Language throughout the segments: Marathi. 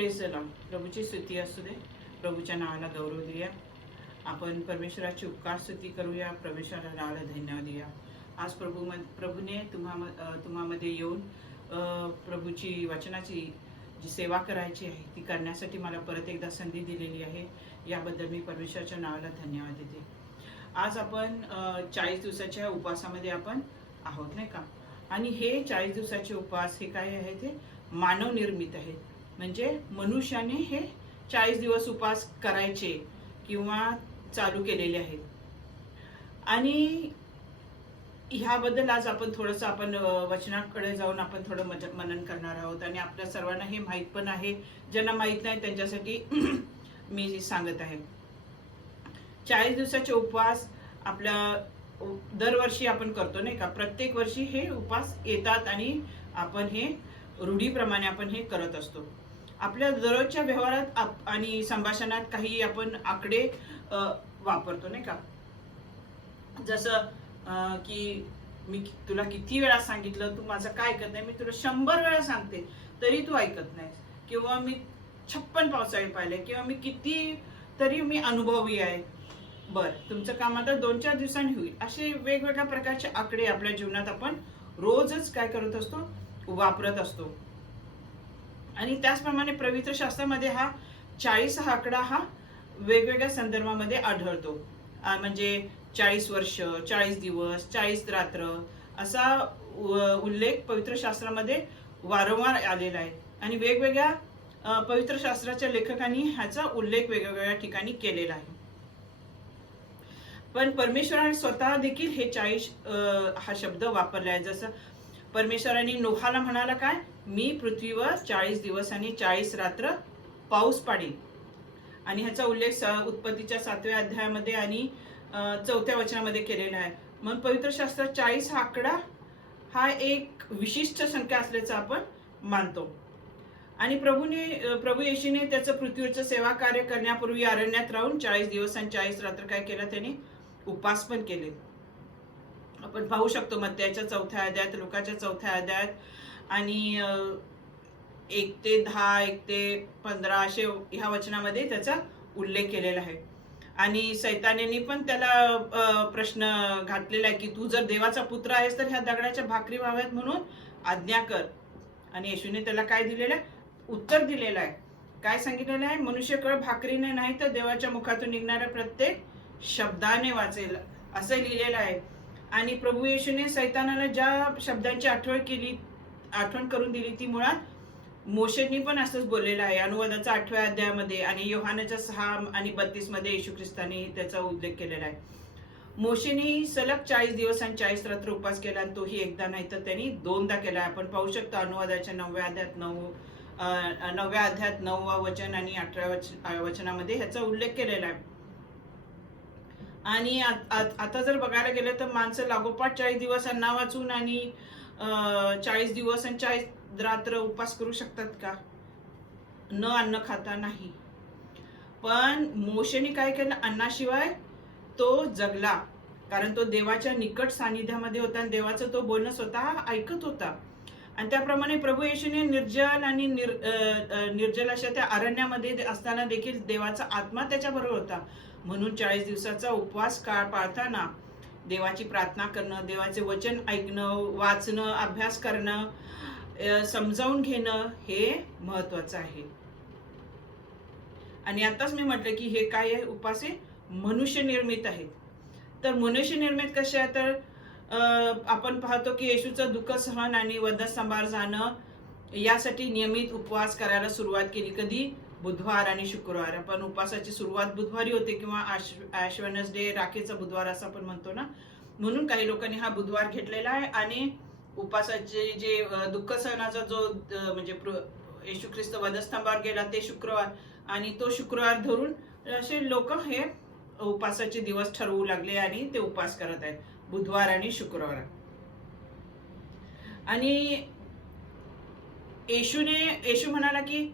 प्रभूची स्तुती असू दे. प्रभूच्या नावाला गौरव देऊया. आपण परमेश्वराची उपकार स्तुती करूया. परमेश्वराला नावाला धन्यवाद देऊया. आज प्रभूने तुम्हामध्ये येऊन प्रभूची वचनाची जी सेवा करायची आहे ती करण्यासाठी मला परत एकदा संधी दिलेली आहे. याबद्दल मी परमेश्वराच्या नावाला धन्यवाद देते. आज आपण 40 दिवसाच्या उपवासामध्ये आपण आहोत, नाही का? आणि हे 40 दिवसाचे उपवास हे काय आहे, ते मानव निर्मित आहेत. म्हणजे मनुष्याने हे 40 दिवस उपवास करायचे किंवा चालू केलेले आहेत. आणि ह्याबद्दल आज आपण थोडंसं वचनाकडे जाऊन आपण थोडं मनन करणार आहोत. आणि आपल्या सर्वांना हे माहीत पण आहे, ज्यांना माहीत नाही त्यांच्यासाठी मी सांगत आहे. 40 दिवसाचे उपवास आपल्या दरवर्षी आपण करतो, नाही का? प्रत्येक वर्षी हे उपवास येतात आणि आपण हे रूढीप्रमाणे आपण हे करत असतो. आपल्या दररोजच्या व्यवहारात आणि संभाषणात काही आपण आकडे वापरतो, नाही का? जसं की मी तुला किती वेळा सांगितलं, तू माझं काय ऐकत नाही. मी तुला 100 वेळा सांगते तरी तू ऐकत नाहीस. किंवा मी 56 पावसाळे पाहिले, किंवा मी किती तरी मी अनुभवी आहे. बर, तुमचं काम आता 2-4 दिवसांनी होईल. असे वेगवेगळ्या प्रकारचे आकडे आपल्या जीवनात आपण रोजच काय करत असतो, वापरत असतो. आणि त्याचप्रमाणे पवित्र शास्त्रामध्ये हा 40 हा आकडा हा वेगवेगळ्या संदर्भामध्ये आढळतो. म्हणजे 40 वर्ष, 40 दिवस, 40 रात्र असा उल्लेख पवित्र शास्त्रामध्ये वारंवार आलेला आहे. आणि वेगवेगळ्या पवित्र शास्त्राच्या लेखकांनी ह्याचा उल्लेख वेगवेगळ्या ठिकाणी केलेला आहे. पण परमेश्वराने स्वतः देखील हे 40 हा शब्द वापरला आहे. जसं परमेश्वराने नोहाला म्हणाला काय, मी पृथ्वीवर 40 दिवस आणि 40 रात्र पाऊस पाडीन. आणि ह्याचा उल्लेख उत्पत्तीच्या 7व्या अध्यायामध्ये आणि 4थ्या वचनामध्ये केलेला आहे. म्हणून पवित्र शास्त्रात 40 हा आकडा हा एक विशिष्ट संख्या असल्याचं आपण मानतो. आणि प्रभू येशूने त्याचं पृथ्वीवरचं सेवा कार्य करण्यापूर्वी अरण्यात राहून 40 दिवस आणि 40 रात्र काय केला, त्याने उपवास पण केले. आपण पाहू शकतो मत्थ्याच्या 4थ्या अध्यायात, लुकाच्या 4थ्या अध्यायात आणि 1 ते 10, 1 ते 15 असे ह्या वचनामध्ये त्याचा उल्लेख केलेला आहे. आणि सैतानाने पण त्याला प्रश्न घातलेला आहे की तू जर देवाचा पुत्र आहेस तर ह्या दगडाच्या भाकरी व्हाव्यात म्हणून आज्ञा कर. आणि येशूने त्याला काय दिलेलं आहे, उत्तर दिलेलं आहे. काय सांगितलेलं आहे, मनुष्यकळ भाकरीने नाही तर देवाच्या मुखातून निघणाऱ्या प्रत्येक शब्दाने वाचेल असं लिहिलेलं आहे. आणि प्रभू येशूने सैतानाला ज्या शब्दांची आठवण करून दिली ती मुळात मोशेंनी पण असंच बोललेलं आहे. अनुवादाच्या 8व्या अध्यायामध्ये आणि योहानाच्या 6 आणि 32 मध्ये येशू ख्रिस्ताने त्याचा उल्लेख केलेला आहे. मोशेने सलग 40 दिवस आणि 40 रात्र उपवास केला, आणि तोही एकदा नाही तर त्यांनी 2दा केला. आपण पाहू शकतो अनुवादाच्या 9व्या अध्यायात 9वा वचन आणि 18व्या वचनामध्ये ह्याचा उल्लेख केलेला आहे. आणि आता जर बघायला गेलं तर माणसं लागोपाठ 40 दिवस अन्न वाचून आणि 40 दिवस आणि 40 रात्र उपवास करू शकतात का? न अन्न खाता नाही. पण मोशेने काय केलं, अन्नाशिवाय तो जगला. कारण तो देवाच्या निकट सानिध्यामध्ये होता आणि देवाचं तो बोलणं स्वतः ऐकत होता. आणि त्याप्रमाणे प्रभू येशूने निर्जल आणि निर्जल अशा त्या अरण्यामध्ये असताना देखील देवाचा आत्मा त्याच्याबरोबर होता. म्हणून 40 दिवसाचा उपवास काळ पाळताना देवाची प्रार्थना करणं, देवाचे वचन ऐकणं, वाचणं, अभ्यास करणं, समजावून घेणं हे महत्वाचं आहे. आणि आताच मी म्हटलं की हे काय आहे, उपवास हे मनुष्य निर्मित आहेत. तर मनुष्य निर्मित कसे आहे, तर आपण पाहतो की येशूचं दुःख सहन आणि वधस्तंभावर जाणं यासाठी नियमित उपवास करायला सुरुवात केली. कधी? बुधवार आणि शुक्रवार. आपण उपवासाची सुरुवात बुधवारी होते किंवा ॲश वेडनेसडे, राखेचा बुधवार असं आपण म्हणतो ना. म्हणून काही लोकांनी हा बुधवार घेतलेला आहे. आणि उपवासाचे जे दुःख सहनाचा जो म्हणजे येशू ख्रिस्त वधस्तंभावर गेला ते शुक्रवार, आणि तो शुक्रवार धरून असे लोक हे उपवासाचे दिवस ठरवू लागले आणि ते उपवास करत आहेत, बुधवार आणि शुक्रवार. आणि येशू म्हणाला की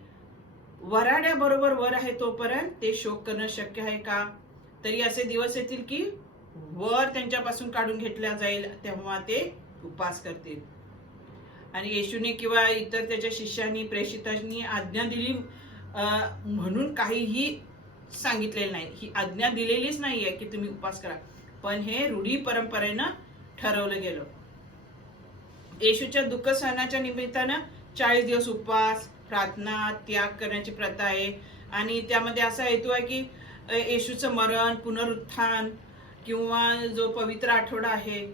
वराड्याबरोबर वर आहे तोपर्यंत ते शोक करणं शक्य आहे का? तरी असे दिवस येतील की वर त्यांच्यापासून काढून घेतला जाईल, तेव्हा ते उपवास करतील. आणि येशूने किंवा इतर त्याच्या शिष्यांनी, प्रेषितांनी आज्ञा दिली म्हणून काहीही सांगितलेलं नाही, ही आज्ञा दिलेलीच नाहीये की तुम्ही उपवास करा, पण हे रूढी परंपरेनं ठरवलं गेलं. येशूच्या दुःख सहनाच्या निमित्तानं 40 दिवस उपवास, प्रार्थना, त्याग करण्याची प्रथा आहे. आणि त्यामध्ये असा हेतू आहे की येशूचं मरण, पुनरुत्थान किंवा जो पवित्र आठवडा आहे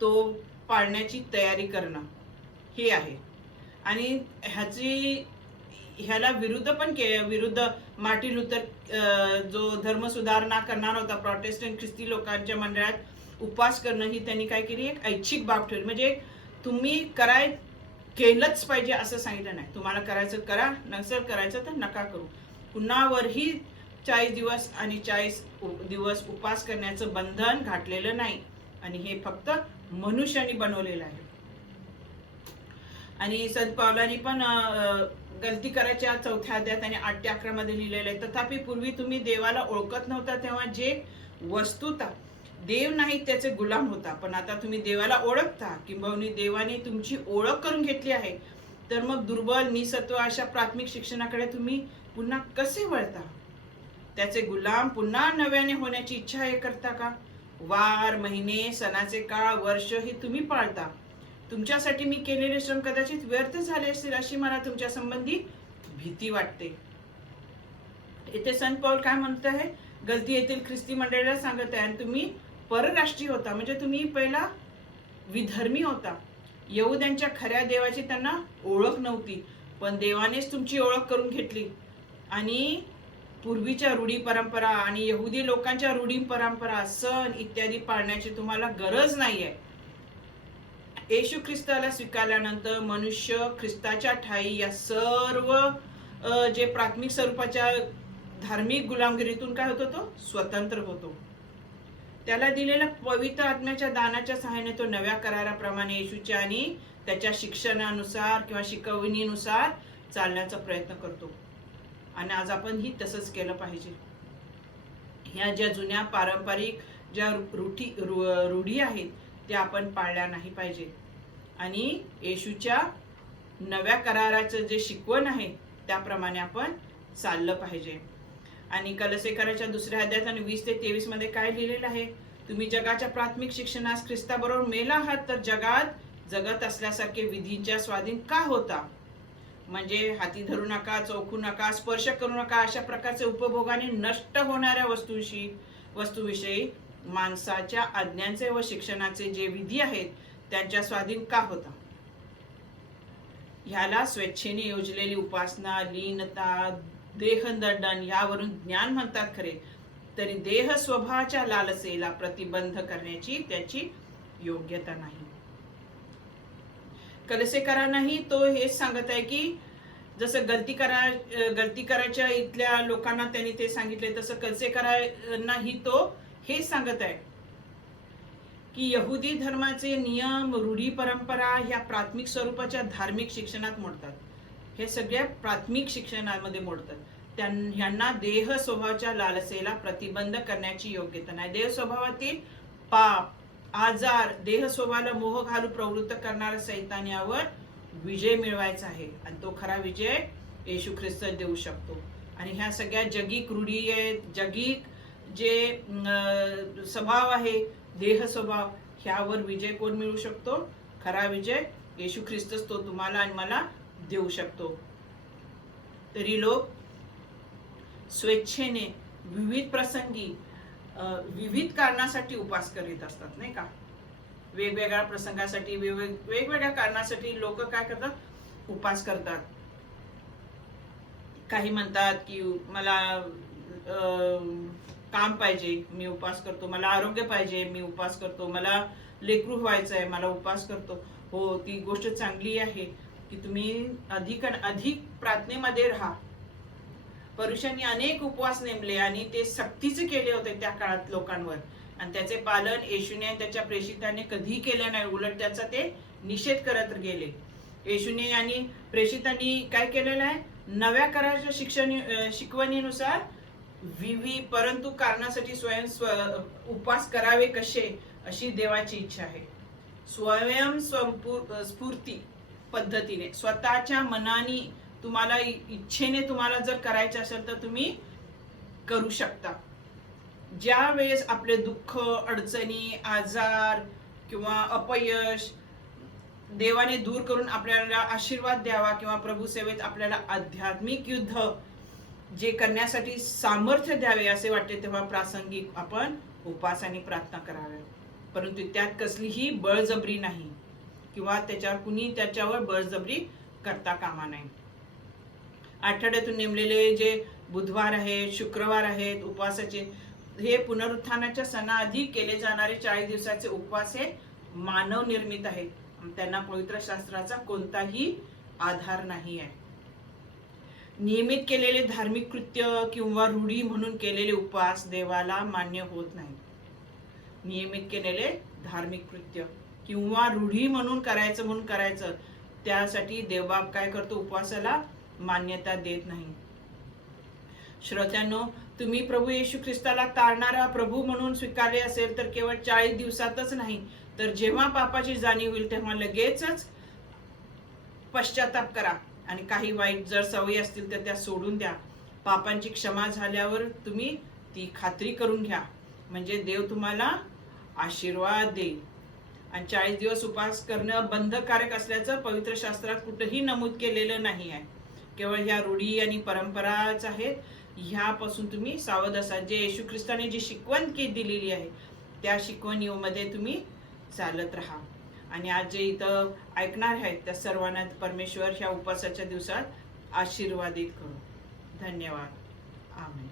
तो पाळण्याची तयारी करणं हे आहे. आणि ह्याला विरुद्ध पण विरुद्ध मार्टिन लुथर जो धर्म सुधारणा करणार होता प्रोटेस्टंट ख्रिस्ती लोकांच्या मंडळात, उपवास करणं ही त्यांनी काय केली, एक ऐच्छिक बाब ठेवली. म्हणजे तुम्ही केलंच पाहिजे असं सांगितलं नाही, तुम्हाला करायचं करा, नसेल करायचं तर नका करू. पुन्हा वरही 40 दिवस आणि 40 दिवस उपवास करण्याचं बंधन घातलेलं नाही. आणि हे फक्त मनुष्याने बनवलेलं आहे. आणि संत पावलांनी पण गलती करायच्या 4थ्या अध्यायात आणि 8 ते 11 मध्ये लिहिलेलं आहे, तथापि पूर्वी तुम्ही देवाला ओळखत नव्हता तेव्हा जे वस्तुता देव नाही त्याचे गुलाम होता, पण आता तुम्ही देवाला ओळखता, किंबहुना देवाने तुमची ओळख करून घेतली आहे, तर मग दुर्बल, निसत्व अशा प्राथमिक शिक्षणाकडे तुम्ही पुन्हा कसे वळता? त्याचे गुलाम पुन्हा नव्याने होण्याची इच्छा हे करता का? वार, महिने, सणाचे काळ, वर्ष हे तुम्ही पाळता. तुमच्यासाठी मी केलेले श्रम कदाचित व्यर्थ झाले असतील अशी मला तुमच्या संबंधी भीती वाटते. इथे संत पाऊल काय म्हणत आहे, गलती येथील ख्रिस्ती मंडळीला सांगत आहे, आणि तुम्ही परराष्ट्रीय होता, म्हणजे तुम्ही पहिला विधर्मी होता. यहुद्यांच्या खऱ्या देवाची त्यांना ओळख नव्हती, पण देवानेच तुमची ओळख करून घेतली. आणि पूर्वीच्या रूढी परंपरा आणि यहुदी लोकांच्या रूढी परंपरा, सण इत्यादी पाळण्याची तुम्हाला गरज नाहीये. येशू ख्रिस्ताला स्वीकारल्यानंतर मनुष्य ख्रिस्ताच्या ठाई या सर्व जे प्राथमिक स्वरूपाच्या धार्मिक गुलामगिरीतून काय होतो, तो स्वतंत्र होतो. त्याला दिलेल्या पवित्र आत्म्याच्या दानाच्या सहाय्याने तो नव्या कराराप्रमाणे येशूच्या आणि त्याच्या शिक्षणानुसार किंवा शिकवणीनुसार चालण्याचा प्रयत्न करतो. आणि आज आपण ही तसंच केलं पाहिजे. ह्या ज्या जुन्या पारंपरिक ज्या रूढी आहेत त्या आपण पाळल्या नाही पाहिजे. आणि येशूच्या नव्या कराराचं जे शिकवण आहे त्याप्रमाणे आपण चाललं पाहिजे. आणि कलसेकराच्या 2ऱ्या अध्यायात आणि 20 ते 23 मध्ये काय लिहिलेलं आहे, तुम्ही जगाच्या प्राथमिक शिक्षणास ख्रिस्ताबरोबर मेला आहात, तर जगात जगत असल्यासारखे विधींच्या स्वाधीन का होता? म्हणजे हाती धरू नका, चोखू नका, स्पर्श करू नका अशा प्रकारचे उपभोगाने नष्ट होणाऱ्या वस्तूविषयी माणसाच्या आज्ञांचे व शिक्षणाचे जे विधी आहेत त्यांच्या स्वाधीन का होता? ह्याला स्वेच्छेने योजलेली उपासना, लीनता, देहदंडन यावरून ज्ञान म्हणतात खरे, तरी देह स्वभावाच्या लालसेला प्रतिबंध करण्याची त्याची योग्यता नाही. कलसेकरांनाही तो हेच सांगत आहे की जसं गलती करायच्या इथल्या लोकांना त्यांनी ते सांगितले, तसं कलसेकरांनाही तो हेच सांगत आहे की यहुदी धर्माचे नियम, रूढी परंपरा ह्या प्राथमिक स्वरूपाच्या धार्मिक शिक्षणात मोडतात. हे सगळ्या प्राथमिक शिक्षणामध्ये मोडतात. ह्यांना देह स्वभावाच्या लालसेला प्रतिबंध करण्याची योग्यता नाही. देह स्वभावातील पाप, आजार, देह स्वभावाला मोह घालून प्रवृत्त करणाऱ्या सैतान यावर विजय मिळवायचा आहे. आणि तो खरा विजय येशू ख्रिस्त देऊ शकतो. आणि ह्या सगळ्या जगिक रूढी आहेत, जगिक जे स्वभाव आहे, देह स्वभाव, ह्यावर विजय कोण मिळू शकतो? खरा विजय येशू ख्रिस्तच तो तुम्हाला आणि मला देऊ शकतो. तरी लोक स्वेच्छेने विविध प्रसंगी विविध कारणासाठी उपवास करीत असतात, नाही का? वेगवेगळ्या प्रसंगासाठी, वेगवेगळ्या कारणासाठी लोक काय करतात? उपवास करतात. काही म्हणतात की मला काम पाहिजे, मी उपवास करतो. मला आरोग्य पाहिजे, मी उपवास करतो. मला लेकरू व्हायचंय, मला उपवास करतो. हो, ती गोष्ट चांगली आहे की तुम्ही अधिक प्रार्थनेमध्ये राहा. पुरुषांनी अनेक उपवास नेमले आणि ते सक्तीचे केले होते त्या काळात लोकांवर, आणि त्याचे पालन येशूने त्याच्या प्रेषितांनी कधीही केले नाही. उलट त्याचा ते निषेध करत गेले. येशूने आणि प्रेषितांनी काय केलेलं आहे? नव्या कराराच्या शिकवणीनुसार परंतु कारणासाठी उपवास करावे कसे अशी देवाची इच्छा आहे. स्वयंस्फूर्ती पद्धतीने स्वतःच्या मनाने तुम्हाला इच्छेने तुम्हाला जर करायचं असेल तर तुम्ही करू शकता. ज्या वेळेस आपले दुःख, अडचणी, आजार किंवा अपयश देवाने दूर करून आपल्याला आशीर्वाद द्यावा किंवा प्रभू सेवेत आपल्याला आध्यात्मिक युद्ध जे करण्यासाठी सामर्थ्य द्यावे असे वाटते, तेव्हा प्रासंगिक आपण उपवास आणि प्रार्थना कराव्या. परंतु त्यात कसलीही बळजबरी नाही किंवा त्याच्यावर बळजबरी करता कामा नाही. आठवड्यातून नेमलेले जे बुधवार आहेत, शुक्रवार आहेत उपवासाचे, हे पुनरुत्थानाच्या सणाआधी केले जाणारे 40 दिवसाचे उपवास हे मानव निर्मित आहेत. त्यांना पवित्र शास्त्राचा कोणताही आधार नाही आहे. नियमित केलेले धार्मिक कृत्य किंवा रूढी म्हणून केलेले उपवास देवाला मान्य होत नाही. नियमित केलेले धार्मिक कृत्य किंवा रूढी म्हणून करायचं त्यासाठी देवबाप काय करतो, उपवासाला मान्यता देत नाही. श्रोत्यांनो, तुम्ही प्रभू येशू ख्रिस्ताला तारणारा प्रभू म्हणून स्वीकारले असेल तर केवळ 40 दिवसातच नाही तर जेव्हा पापाची जाणीव होईल तेव्हा लगेचच पश्चाताप करा आणि काही वाईट जर सवयी असतील तर त्या सोडून द्या. पापांची क्षमा झाल्यावर तुम्ही ती खात्री करून घ्या, म्हणजे देव तुम्हाला आशीर्वाद देईल. आणि 40 दिवस उपवास करणं बंधकारक असल्याचं पवित्र शास्त्रात कुठेही नमूद केलेलं नाही आहे. केवळ ह्या रूढी आणि परंपराच आहेत. ह्यापासून तुम्ही सावध असा. जे येशू ख्रिस्ताने जी शिकवण दिलेली आहे त्या शिकवणीमध्ये तुम्ही चालत राहा. आणि आज जे इथं ऐकणार आहेत त्या सर्वांना परमेश्वर ह्या उपवासाच्या दिवसात आशीर्वादित करू. धन्यवाद. आमेन.